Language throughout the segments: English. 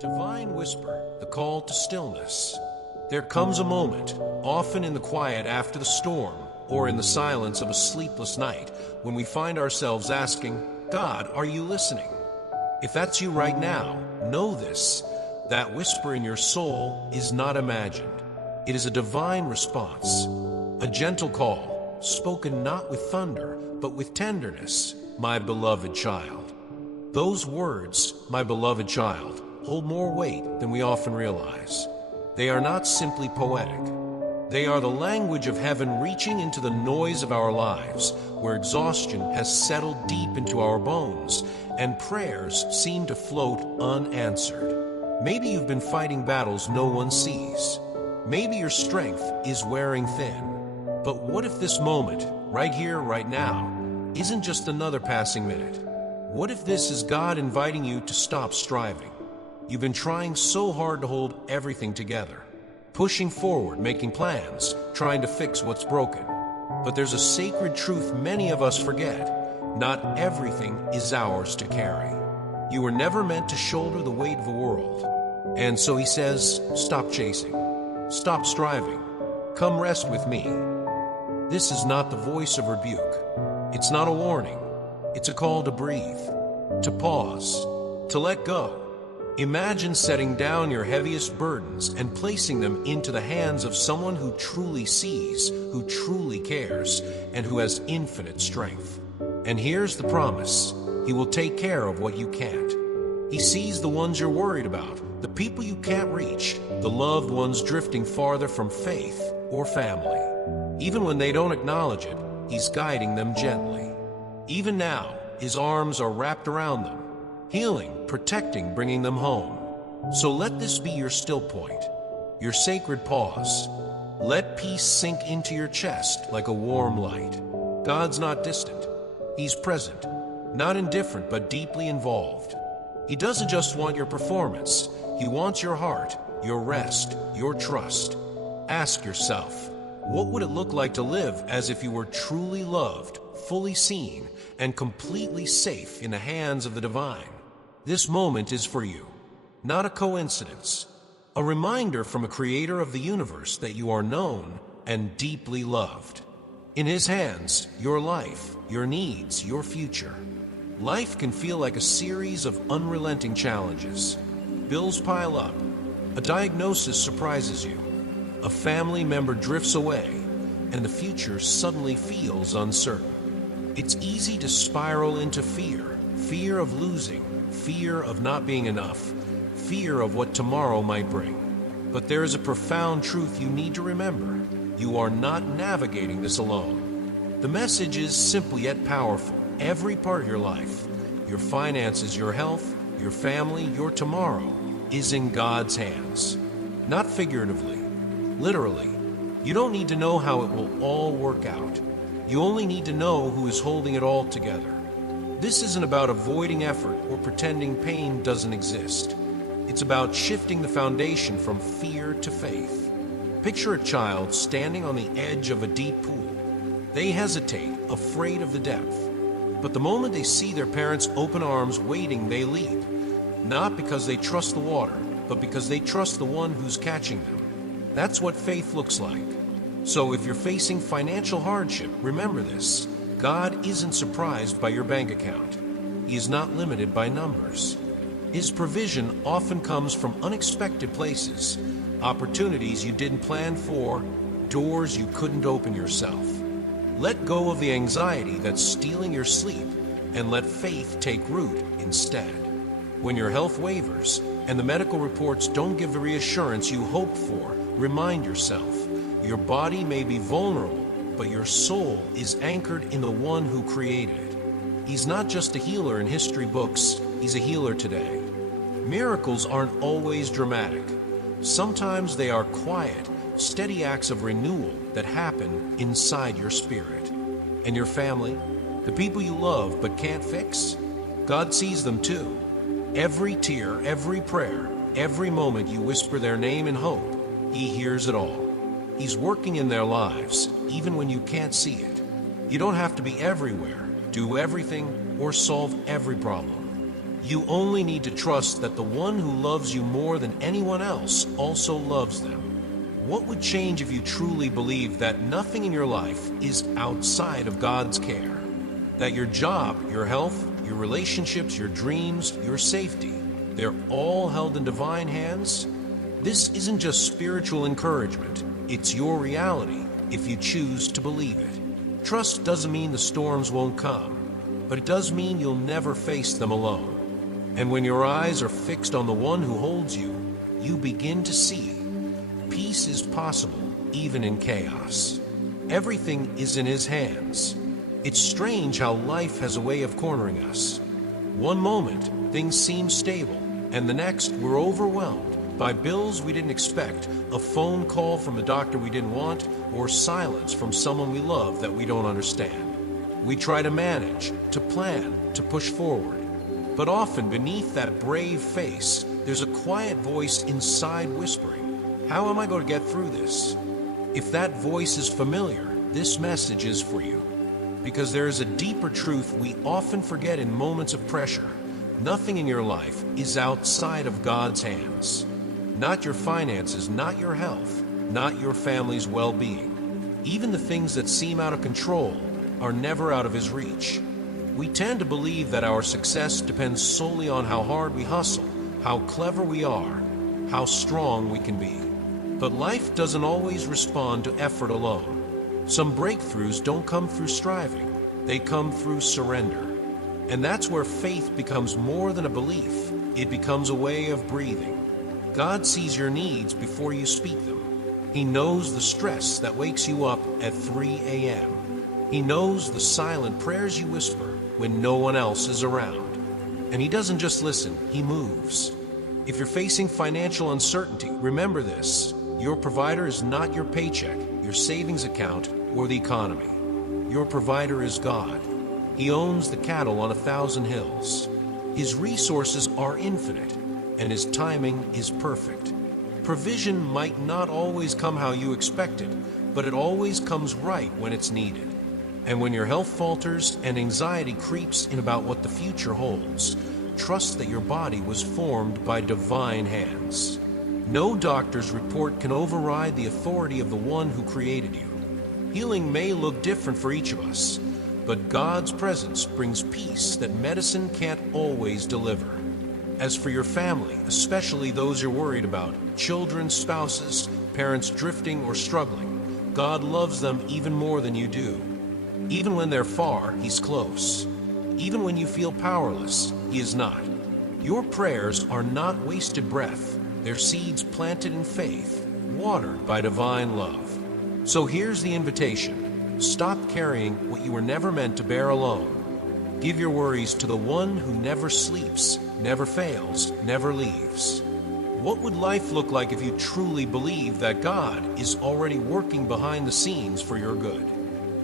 Divine whisper, the call to stillness. There comes a moment, often in the quiet after the storm, or in the silence of a sleepless night, when we find ourselves asking, God, are you listening? If that's you right now, know this. That whisper in your soul is not imagined. It is a divine response, a gentle call, spoken not with thunder, but with tenderness, my beloved child. Those words, my beloved child, hold more weight than we often realize. They are not simply poetic. They are the language of heaven reaching into the noise of our lives, where exhaustion has settled deep into our bones, and prayers seem to float unanswered. Maybe you've been fighting battles no one sees. Maybe your strength is wearing thin. But what if this moment, right here, right now, isn't just another passing minute? What if this is God inviting you to stop striving? You've been trying so hard to hold everything together, pushing forward, making plans, trying to fix what's broken. But there's a sacred truth many of us forget. Not everything is ours to carry. You were never meant to shoulder the weight of the world. And so he says, stop chasing. Stop striving. Come rest with me. This is not the voice of rebuke. It's not a warning. It's a call to breathe, to pause, to let go. Imagine setting down your heaviest burdens and placing them into the hands of someone who truly sees, who truly cares, and who has infinite strength. And here's the promise. He will take care of what you can't. He sees the ones you're worried about, the people you can't reach, the loved ones drifting farther from faith or family. Even when they don't acknowledge it, he's guiding them gently. Even now, his arms are wrapped around them, healing, protecting, bringing them home. So let this be your still point, your sacred pause. Let peace sink into your chest like a warm light. God's not distant. He's present, not indifferent, but deeply involved. He doesn't just want your performance. He wants your heart, your rest, your trust. Ask yourself, what would it look like to live as if you were truly loved, fully seen, and completely safe in the hands of the divine? This moment is for you, not a coincidence, a reminder from a creator of the universe that you are known and deeply loved. In his hands, your life, your needs, your future. Life can feel like a series of unrelenting challenges. Bills pile up, a diagnosis surprises you, a family member drifts away, and the future suddenly feels uncertain. It's easy to spiral into fear, fear of losing, fear of not being enough, fear of what tomorrow might bring. But there is a profound truth you need to remember. You are not navigating this alone. The message is simple yet powerful. Every part of your life, your finances, your health, your family, your tomorrow, is in God's hands. Not figuratively, literally. You don't need to know how it will all work out. You only need to know who is holding it all together. This isn't about avoiding effort or pretending pain doesn't exist. It's about shifting the foundation from fear to faith. Picture a child standing on the edge of a deep pool. They hesitate, afraid of the depth. But the moment they see their parents' open arms waiting, they leap. Not because they trust the water, but because they trust the one who's catching them. That's what faith looks like. So if you're facing financial hardship, remember this. God isn't surprised by your bank account. He is not limited by numbers. His provision often comes from unexpected places, opportunities you didn't plan for, doors you couldn't open yourself. Let go of the anxiety that's stealing your sleep and let faith take root instead. When your health wavers and the medical reports don't give the reassurance you hoped for, remind yourself, your body may be vulnerable, but your soul is anchored in the one who created it. He's not just a healer in history books, he's a healer today. Miracles aren't always dramatic. Sometimes they are quiet, steady acts of renewal that happen inside your spirit. And your family, the people you love but can't fix, God sees them too. Every tear, every prayer, every moment you whisper their name in hope, He hears it all. He's working in their lives, even when you can't see it. You don't have to be everywhere, do everything, or solve every problem. You only need to trust that the one who loves you more than anyone else also loves them. What would change if you truly believed that nothing in your life is outside of God's care? That your job, your health, your relationships, your dreams, your safety, they're all held in divine hands? This isn't just spiritual encouragement, it's your reality if you choose to believe it. Trust doesn't mean the storms won't come, but it does mean you'll never face them alone. And when your eyes are fixed on the one who holds you, you begin to see peace is possible even in chaos. Everything is in his hands. It's strange how life has a way of cornering us. One moment, things seem stable, and the next, we're overwhelmed by bills we didn't expect, a phone call from a doctor we didn't want, or silence from someone we love that we don't understand. We try to manage, to plan, to push forward. But often beneath that brave face, there's a quiet voice inside whispering, "How am I going to get through this?" If that voice is familiar, this message is for you. Because there is a deeper truth we often forget in moments of pressure. Nothing in your life is outside of God's hands. Not your finances, not your health, not your family's well-being. Even the things that seem out of control are never out of his reach. We tend to believe that our success depends solely on how hard we hustle, how clever we are, how strong we can be. But life doesn't always respond to effort alone. Some breakthroughs don't come through striving, they come through surrender. And that's where faith becomes more than a belief, it becomes a way of breathing. God sees your needs before you speak them. He knows the stress that wakes you up at 3 a.m. He knows the silent prayers you whisper when no one else is around. And he doesn't just listen, he moves. If you're facing financial uncertainty, remember this. Your provider is not your paycheck, your savings account, or the economy. Your provider is God. He owns the cattle on 1,000 hills. His resources are infinite, and his timing is perfect. Provision might not always come how you expected, but it always comes right when it's needed. And when your health falters and anxiety creeps in about what the future holds, trust that your body was formed by divine hands. No doctor's report can override the authority of the one who created you. Healing may look different for each of us, but God's presence brings peace that medicine can't always deliver. As for your family, especially those you're worried about, children, spouses, parents drifting or struggling, God loves them even more than you do. Even when they're far, he's close. Even when you feel powerless, he is not. Your prayers are not wasted breath. They're seeds planted in faith, watered by divine love. So here's the invitation. Stop carrying what you were never meant to bear alone. Give your worries to the one who never sleeps, never fails, never leaves. What would life look like if you truly believe that God is already working behind the scenes for your good?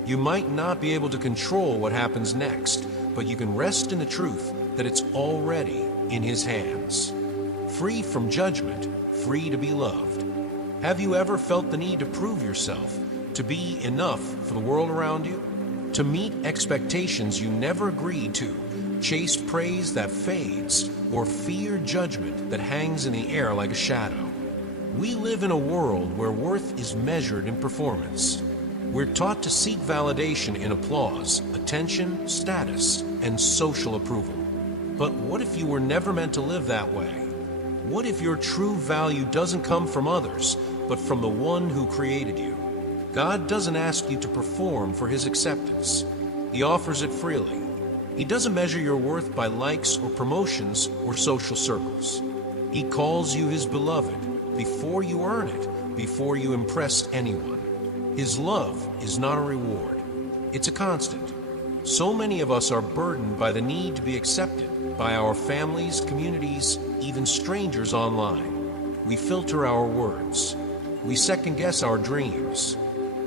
You might not be able to control what happens next, but you can rest in the truth that it's already in his hands. Free from judgment, free to be loved. Have you ever felt the need to prove yourself, to be enough for the world around you? To meet expectations you never agreed to, chase praise that fades, or fear judgment that hangs in the air like a shadow? We live in a world where worth is measured in performance. We're taught to seek validation in applause, attention, status, and social approval. But what if you were never meant to live that way? What if your true value doesn't come from others, but from the one who created you? God doesn't ask you to perform for his acceptance. He offers it freely. He doesn't measure your worth by likes or promotions or social circles. He calls you his beloved before you earn it, before you impress anyone. His love is not a reward. It's a constant. So many of us are burdened by the need to be accepted by our families, communities, even strangers online. We filter our words. We second-guess our dreams.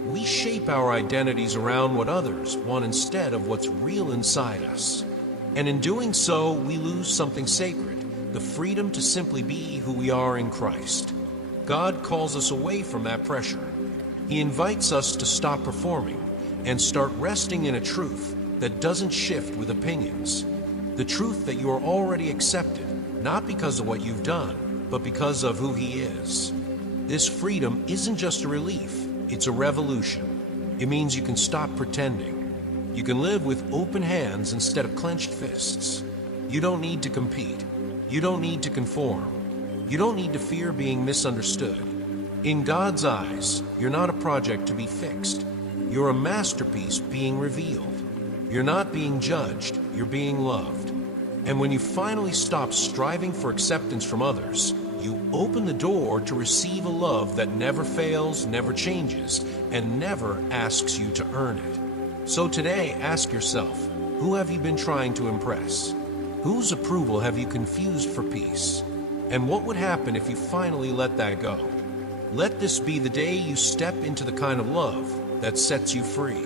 We shape our identities around what others want instead of what's real inside us. And in doing so, we lose something sacred, the freedom to simply be who we are in Christ. God calls us away from that pressure. He invites us to stop performing and start resting in a truth that doesn't shift with opinions. The truth that you are already accepted, not because of what you've done, but because of who He is. This freedom isn't just a relief, it's a revolution. It means you can stop pretending. You can live with open hands instead of clenched fists. You don't need to compete. You don't need to conform. You don't need to fear being misunderstood. In God's eyes, you're not a project to be fixed. You're a masterpiece being revealed. You're not being judged, you're being loved. And when you finally stop striving for acceptance from others, you open the door to receive a love that never fails, never changes, and never asks you to earn it. So today, ask yourself, who have you been trying to impress? Whose approval have you confused for peace? And what would happen if you finally let that go? Let this be the day you step into the kind of love that sets you free.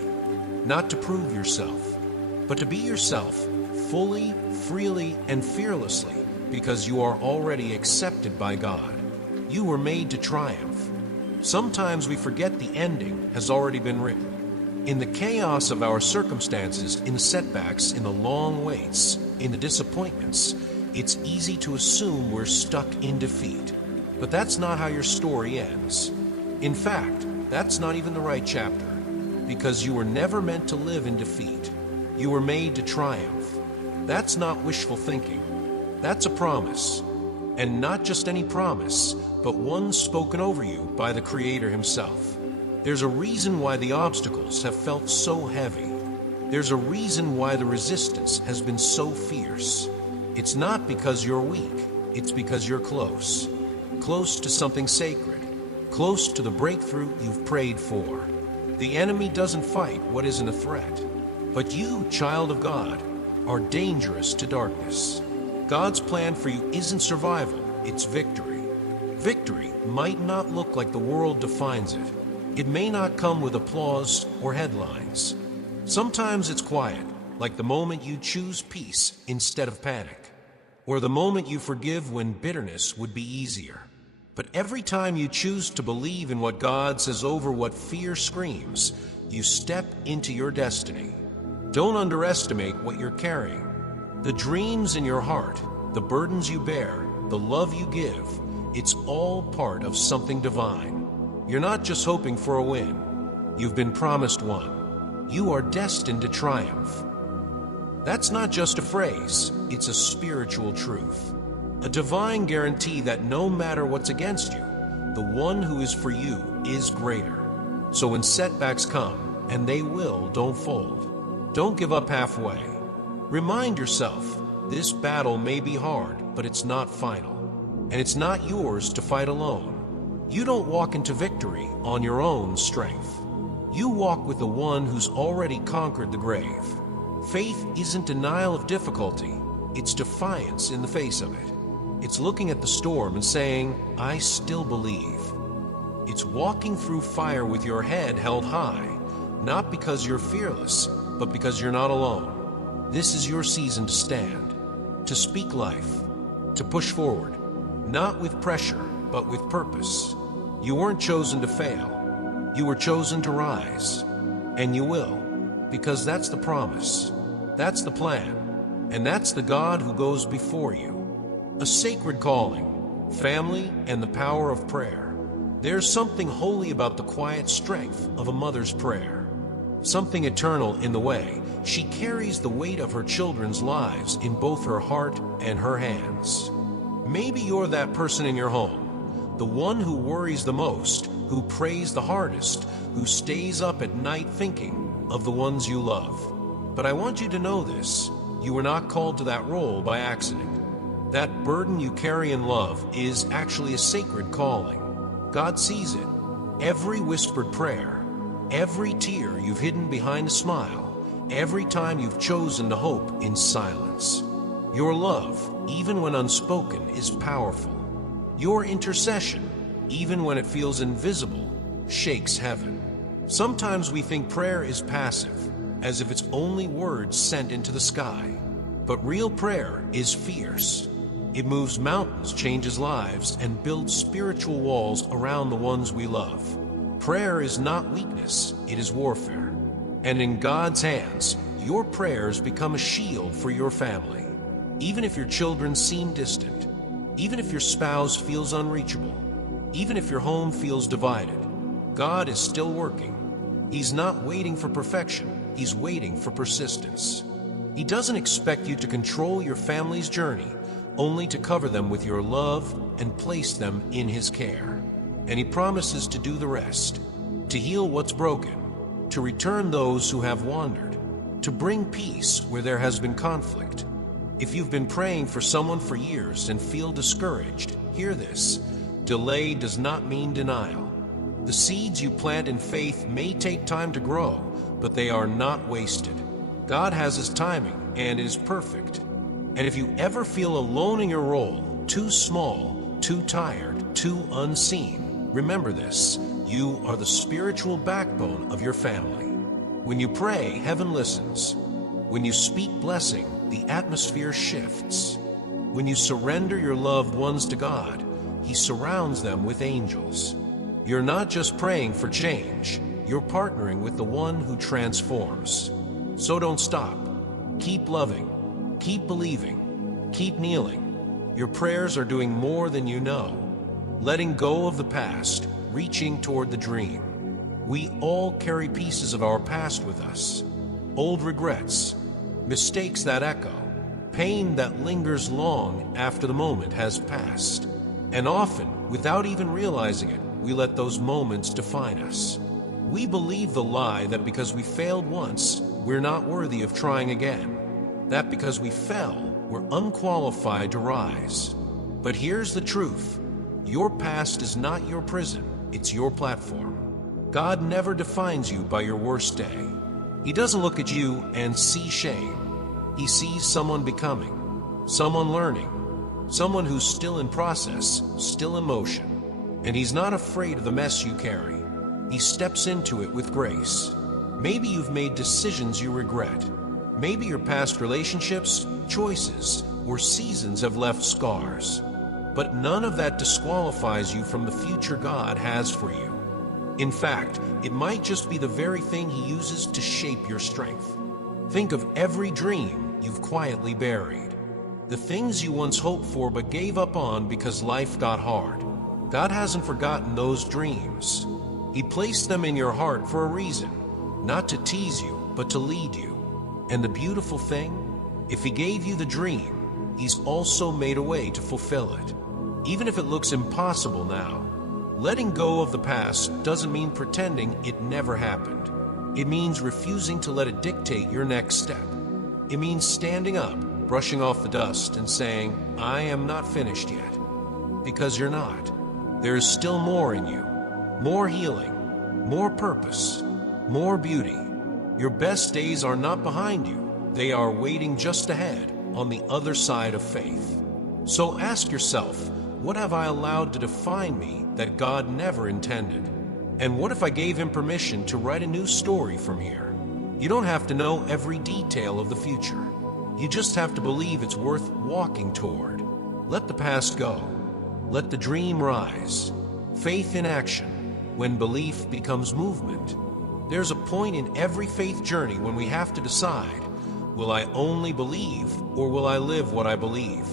Not to prove yourself, but to be yourself fully, freely, and fearlessly, because you are already accepted by God. You were made to triumph. Sometimes we forget the ending has already been written. In the chaos of our circumstances, in the setbacks, in the long waits, in the disappointments, it's easy to assume we're stuck in defeat. But that's not how your story ends. In fact, that's not even the right chapter, because you were never meant to live in defeat. You were made to triumph. That's not wishful thinking. That's a promise. And not just any promise, but one spoken over you by the Creator Himself. There's a reason why the obstacles have felt so heavy. There's a reason why the resistance has been so fierce. It's not because you're weak, it's because you're close. Close to something sacred. Close to the breakthrough you've prayed for. The enemy doesn't fight what isn't a threat. But you, child of God, are dangerous to darkness. God's plan for you isn't survival, it's victory. Victory might not look like the world defines it. It may not come with applause or headlines. Sometimes it's quiet, like the moment you choose peace instead of panic, or the moment you forgive when bitterness would be easier. But every time you choose to believe in what God says over what fear screams, you step into your destiny. Don't underestimate what you're carrying. The dreams in your heart, the burdens you bear, the love you give, it's all part of something divine. You're not just hoping for a win. You've been promised one. You are destined to triumph. That's not just a phrase, it's a spiritual truth. A divine guarantee that no matter what's against you, the one who is for you is greater. So when setbacks come, and they will, don't fold. Don't give up halfway. Remind yourself, this battle may be hard, but it's not final. And it's not yours to fight alone. You don't walk into victory on your own strength. You walk with the one who's already conquered the grave. Faith isn't denial of difficulty, it's defiance in the face of it. It's looking at the storm and saying, I still believe. It's walking through fire with your head held high, not because you're fearless, but because you're not alone. This is your season to stand, to speak life, to push forward, not with pressure, but with purpose. You weren't chosen to fail. You were chosen to rise. And you will, because that's the promise, that's the plan, and that's the God who goes before you. A sacred calling, family, and the power of prayer. There's something holy about the quiet strength of a mother's prayer. Something eternal in the way she carries the weight of her children's lives in both her heart and her hands. Maybe you're that person in your home, the one who worries the most, who prays the hardest, who stays up at night thinking of the ones you love. But I want you to know this, you were not called to that role by accident. That burden you carry in love is actually a sacred calling. God sees it. Every whispered prayer, every tear you've hidden behind a smile, every time you've chosen to hope in silence. Your love, even when unspoken, is powerful. Your intercession, even when it feels invisible, shakes heaven. Sometimes we think prayer is passive, as if it's only words sent into the sky. But real prayer is fierce. It moves mountains, changes lives, and builds spiritual walls around the ones we love. Prayer is not weakness, it is warfare. And in God's hands, your prayers become a shield for your family. Even if your children seem distant, even if your spouse feels unreachable, even if your home feels divided, God is still working. He's not waiting for perfection, He's waiting for persistence. He doesn't expect you to control your family's journey, only to cover them with your love and place them in His care. And He promises to do the rest, to heal what's broken, to return those who have wandered, to bring peace where there has been conflict. If you've been praying for someone for years and feel discouraged, hear this: delay does not mean denial. The seeds you plant in faith may take time to grow, but they are not wasted. God has His timing, and it is perfect. And if you ever feel alone in your role, too small, too tired, too unseen, remember this: you are the spiritual backbone of your family. When you pray, heaven listens. When you speak blessing, the atmosphere shifts. When you surrender your loved ones to God, He surrounds them with angels. You're not just praying for change, you're partnering with the one who transforms. So don't stop. Keep loving, keep believing, keep kneeling. Your prayers are doing more than you know. Letting go of the past, reaching toward the dream. We all carry pieces of our past with us. Old regrets, mistakes that echo, pain that lingers long after the moment has passed. And often, without even realizing it, we let those moments define us. We believe the lie that because we failed once, we're not worthy of trying again. That because we fell, we're unqualified to rise. But here's the truth: your past is not your prison, it's your platform. God never defines you by your worst day. He doesn't look at you and see shame. He sees someone becoming, someone learning, someone who's still in process, still in motion. And He's not afraid of the mess you carry. He steps into it with grace. Maybe you've made decisions you regret. Maybe your past relationships, choices, or seasons have left scars. But none of that disqualifies you from the future God has for you. In fact, it might just be the very thing He uses to shape your strength. Think of every dream you've quietly buried. The things you once hoped for but gave up on because life got hard. God hasn't forgotten those dreams. He placed them in your heart for a reason, not to tease you, but to lead you. And the beautiful thing, if He gave you the dream, He's also made a way to fulfill it. Even if it looks impossible now. Letting go of the past doesn't mean pretending it never happened. It means refusing to let it dictate your next step. It means standing up, brushing off the dust, and saying, I am not finished yet. Because you're not. There is still more in you. More healing, more purpose, more beauty. Your best days are not behind you. They are waiting just ahead, on the other side of faith. So ask yourself, what have I allowed to define me that God never intended? And what if I gave Him permission to write a new story from here? You don't have to know every detail of the future. You just have to believe it's worth walking toward. Let the past go. Let the dream rise. Faith in action, when belief becomes movement. There's a point in every faith journey when we have to decide, will I only believe or will I live what I believe?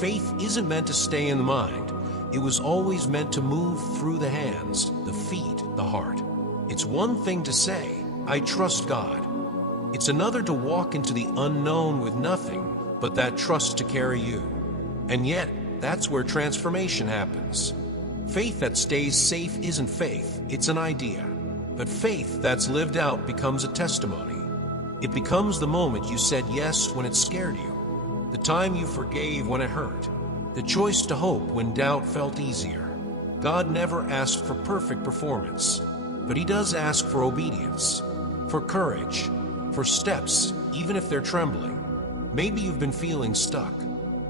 Faith isn't meant to stay in the mind. It was always meant to move through the hands, the feet, the heart. It's one thing to say, I trust God. It's another to walk into the unknown with nothing but that trust to carry you. And yet, that's where transformation happens. Faith that stays safe isn't faith, it's an idea. But faith that's lived out becomes a testimony. It becomes the moment you said yes when it scared you, the time you forgave when it hurt, the choice to hope when doubt felt easier. God never asked for perfect performance, but He does ask for obedience, for courage, for steps, even if they're trembling. Maybe you've been feeling stuck,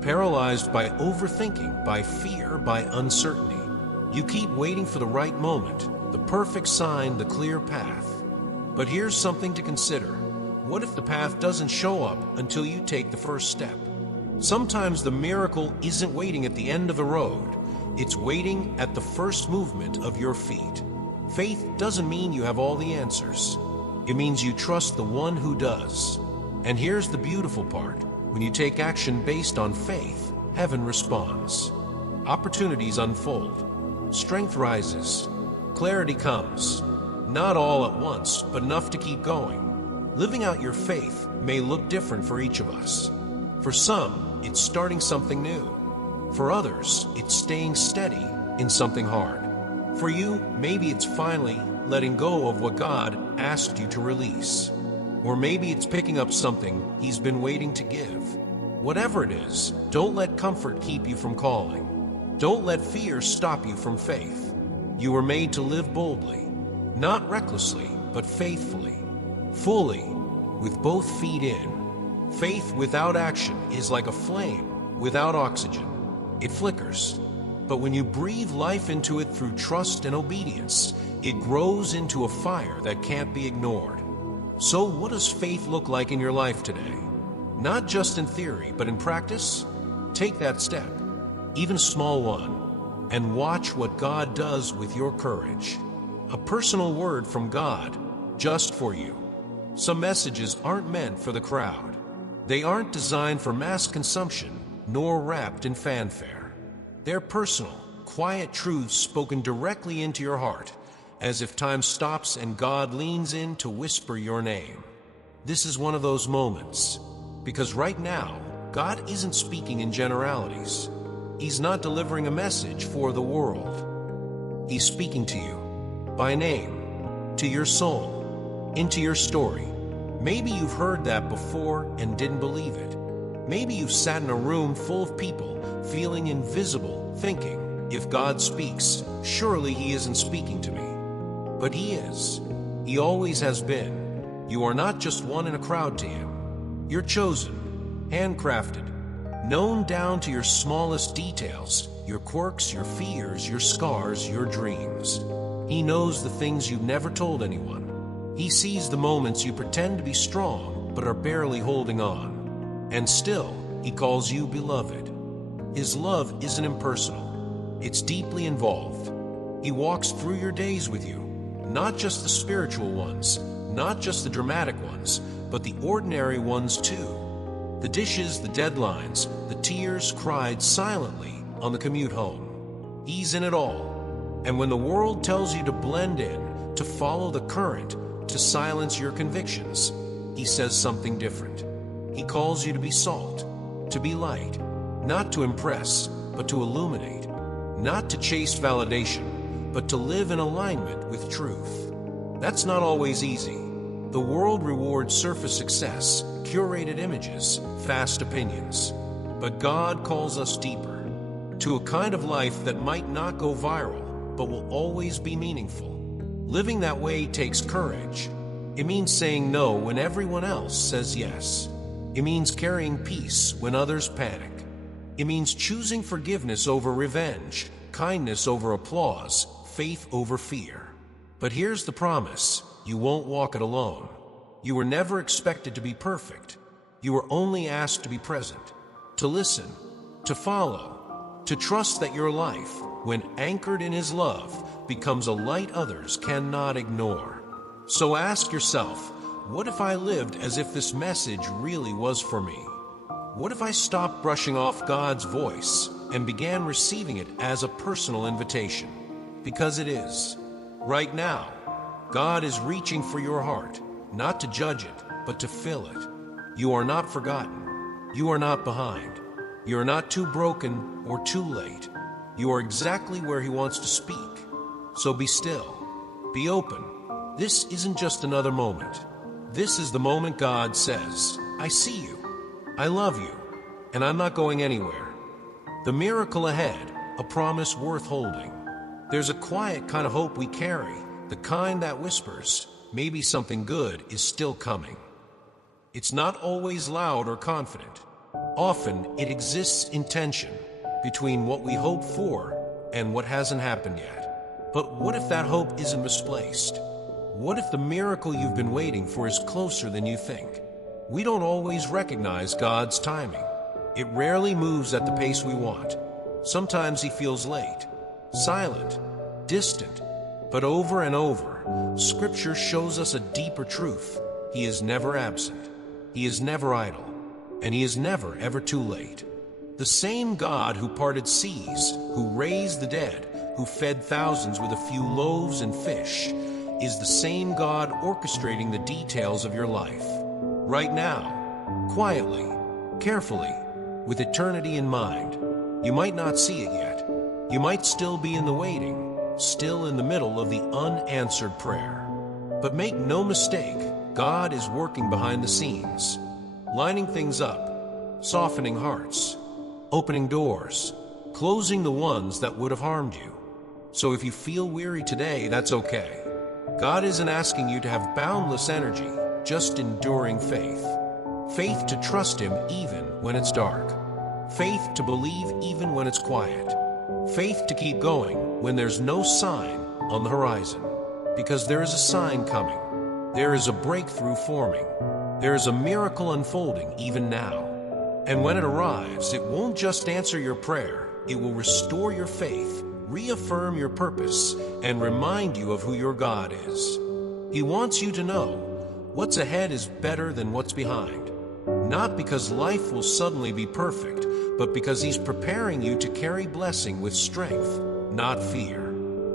paralyzed by overthinking, by fear, by uncertainty. You keep waiting for the right moment, the perfect sign, the clear path. But here's something to consider. What if the path doesn't show up until you take the first step? Sometimes the miracle isn't waiting at the end of the road. It's waiting at the first movement of your feet. Faith doesn't mean you have all the answers. It means you trust the one who does. And here's the beautiful part. When you take action based on faith, heaven responds. Opportunities unfold. Strength rises. Clarity comes. Not all at once, but enough to keep going. Living out your faith may look different for each of us. For some, it's starting something new. For others, it's staying steady in something hard. For you, maybe it's finally letting go of what God asked you to release. Or maybe it's picking up something He's been waiting to give. Whatever it is, don't let comfort keep you from calling. Don't let fear stop you from faith. You were made to live boldly, not recklessly, but faithfully, fully, with both feet in. Faith without action is like a flame without oxygen. It flickers. But when you breathe life into it through trust and obedience, it grows into a fire that can't be ignored. So what does faith look like in your life today? Not just in theory, but in practice? Take that step, even small one, and watch what God does with your courage. A personal word from God, just for you. Some messages aren't meant for the crowd. They aren't designed for mass consumption, nor wrapped in fanfare. They're personal, quiet truths spoken directly into your heart, as if time stops and God leans in to whisper your name. This is one of those moments, because right now, God isn't speaking in generalities. He's not delivering a message for the world. He's speaking to you, by name, to your soul, into your story. Maybe you've heard that before and didn't believe it. Maybe you've sat in a room full of people, feeling invisible, thinking, if God speaks, surely He isn't speaking to me. But He is. He always has been. You are not just one in a crowd to Him. You're chosen, handcrafted, known down to your smallest details, your quirks, your fears, your scars, your dreams. He knows the things you've never told anyone. He sees the moments you pretend to be strong, but are barely holding on. And still, He calls you beloved. His love isn't impersonal. It's deeply involved. He walks through your days with you, not just the spiritual ones, not just the dramatic ones, but the ordinary ones too. The dishes, the deadlines, the tears cried silently on the commute home. He's in it all. And when the world tells you to blend in, to follow the current, to silence your convictions, He says something different. He calls you to be salt, to be light, not to impress, but to illuminate, not to chase validation, but to live in alignment with truth. That's not always easy. The world rewards surface success, curated images, fast opinions. But God calls us deeper, to a kind of life that might not go viral, but will always be meaningful. Living that way takes courage. It means saying no when everyone else says yes. It means carrying peace when others panic. It means choosing forgiveness over revenge, kindness over applause, faith over fear. But here's the promise: you won't walk it alone. You were never expected to be perfect. You were only asked to be present, to listen, to follow, to trust that your life, when anchored in His love, becomes a light others cannot ignore. So ask yourself, what if I lived as if this message really was for me? What if I stopped brushing off God's voice and began receiving it as a personal invitation? Because it is. Right now, God is reaching for your heart, not to judge it, but to fill it. You are not forgotten. You are not behind. You are not too broken or too late. You are exactly where He wants to speak. So be still. Be open. This isn't just another moment. This is the moment God says, I see you, I love you, and I'm not going anywhere. The miracle ahead, a promise worth holding. There's a quiet kind of hope we carry, the kind that whispers, maybe something good is still coming. It's not always loud or confident. Often it exists in tension between what we hope for and what hasn't happened yet. But what if that hope isn't misplaced? What if the miracle you've been waiting for is closer than you think? We don't always recognize God's timing. It rarely moves at the pace we want. Sometimes He feels late, silent, distant. But over and over, Scripture shows us a deeper truth. He is never absent. He is never idle. and He is never, ever too late. The same God who parted seas, who raised the dead, who fed thousands with a few loaves and fish, is the same God orchestrating the details of your life. Right now, quietly, carefully, with eternity in mind. You might not see it yet. You might still be in the waiting, still in the middle of the unanswered prayer. But make no mistake, God is working behind the scenes, lining things up, softening hearts, opening doors, closing the ones that would have harmed you. So if you feel weary today, that's okay. God isn't asking you to have boundless energy, just enduring faith. Faith to trust Him even when it's dark. Faith to believe even when it's quiet. Faith to keep going when there's no sign on the horizon. Because there is a sign coming. There is a breakthrough forming. There is a miracle unfolding even now. And when it arrives, it won't just answer your prayer. It will restore your faith, reaffirm your purpose, and remind you of who your God is. He wants you to know what's ahead is better than what's behind. Not because life will suddenly be perfect, but because He's preparing you to carry blessing with strength, not fear.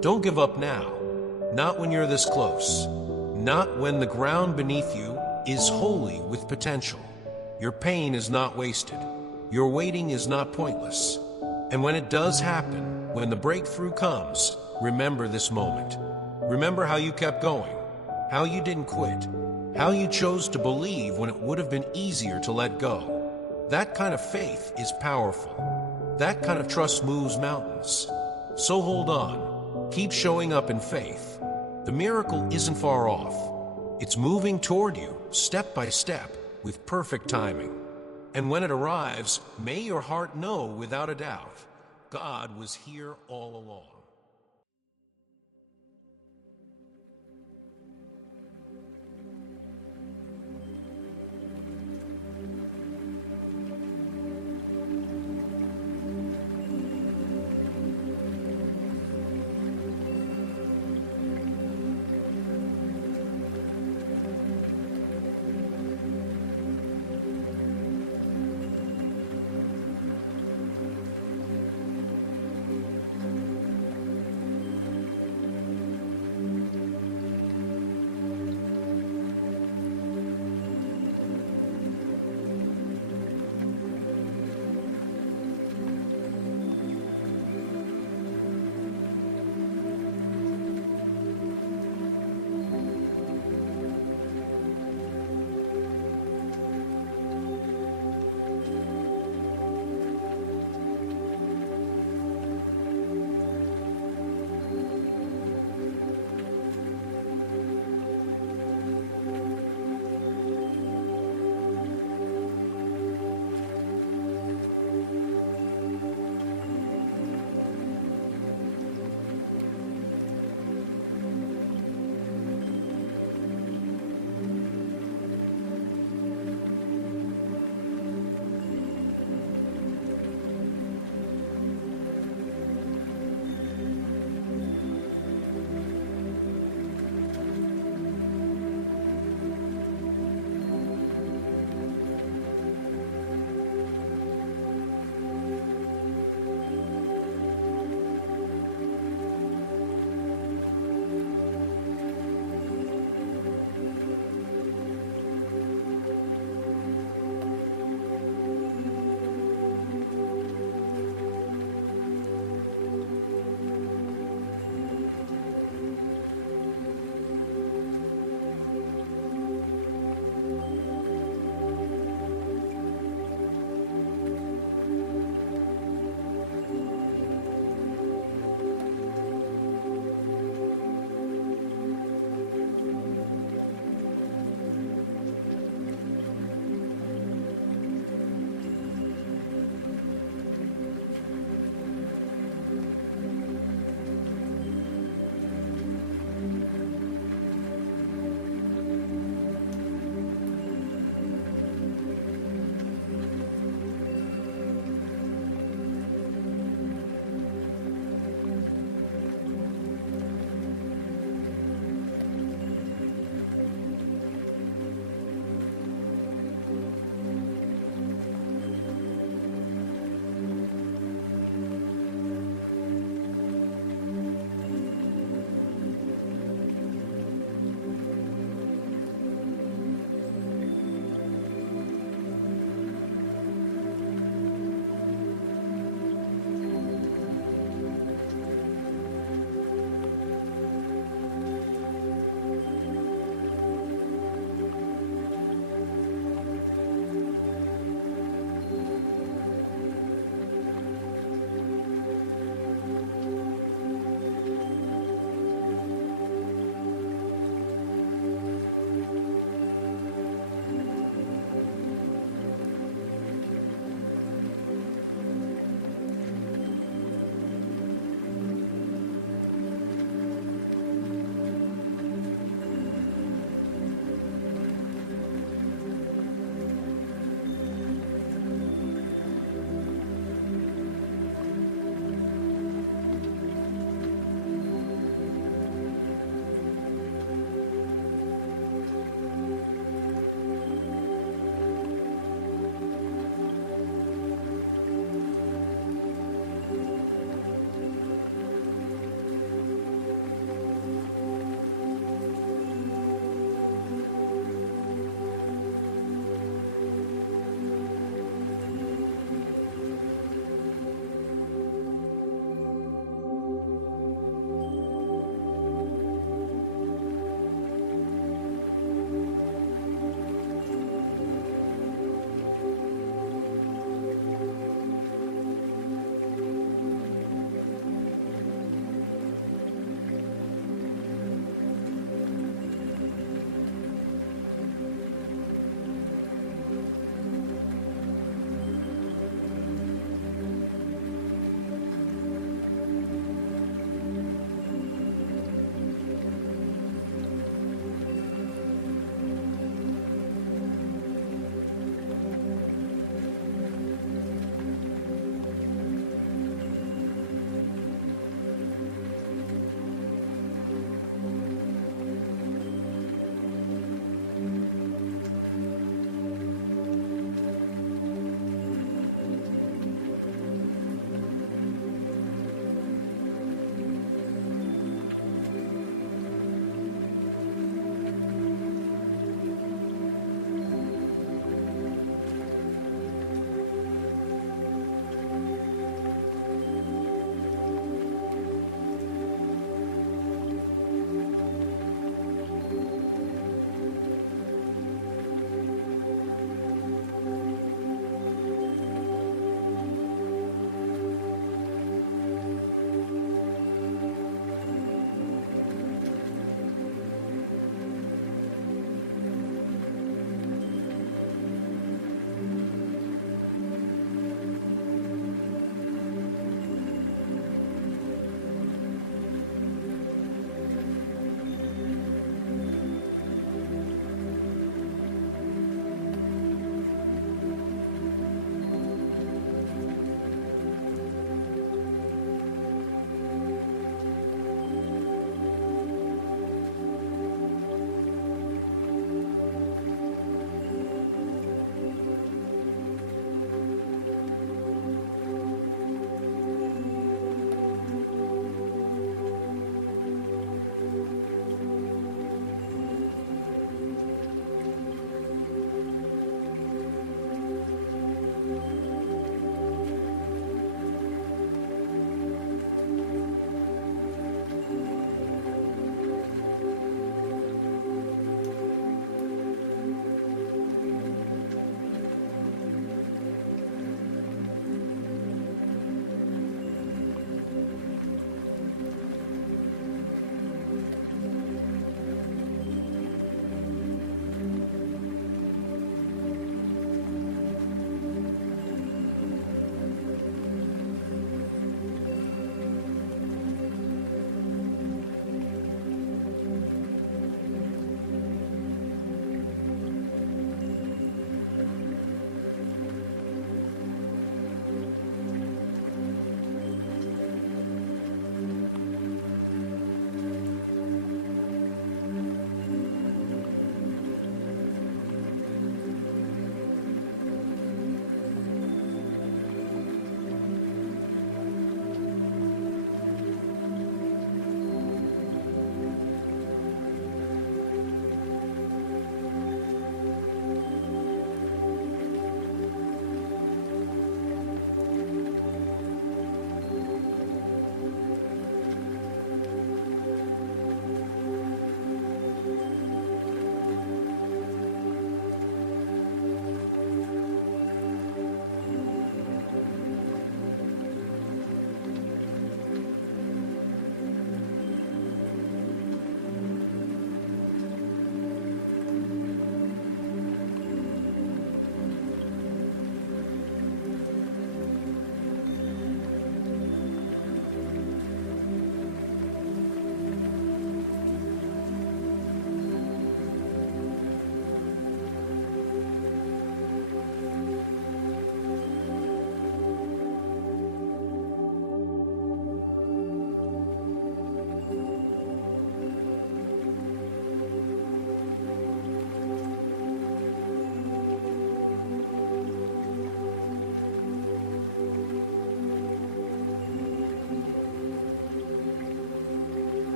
Don't give up now. Not when you're this close. Not when the ground beneath you is holy with potential. Your pain is not wasted. Your waiting is not pointless. And when it does happen, when the breakthrough comes, remember this moment. Remember how you kept going, how you didn't quit, how you chose to believe when it would have been easier to let go. That kind of faith is powerful. That kind of trust moves mountains. So hold on. Keep showing up in faith. The miracle isn't far off. It's moving toward you, step by step, with perfect timing. And when it arrives, may your heart know without a doubt, God was here all along.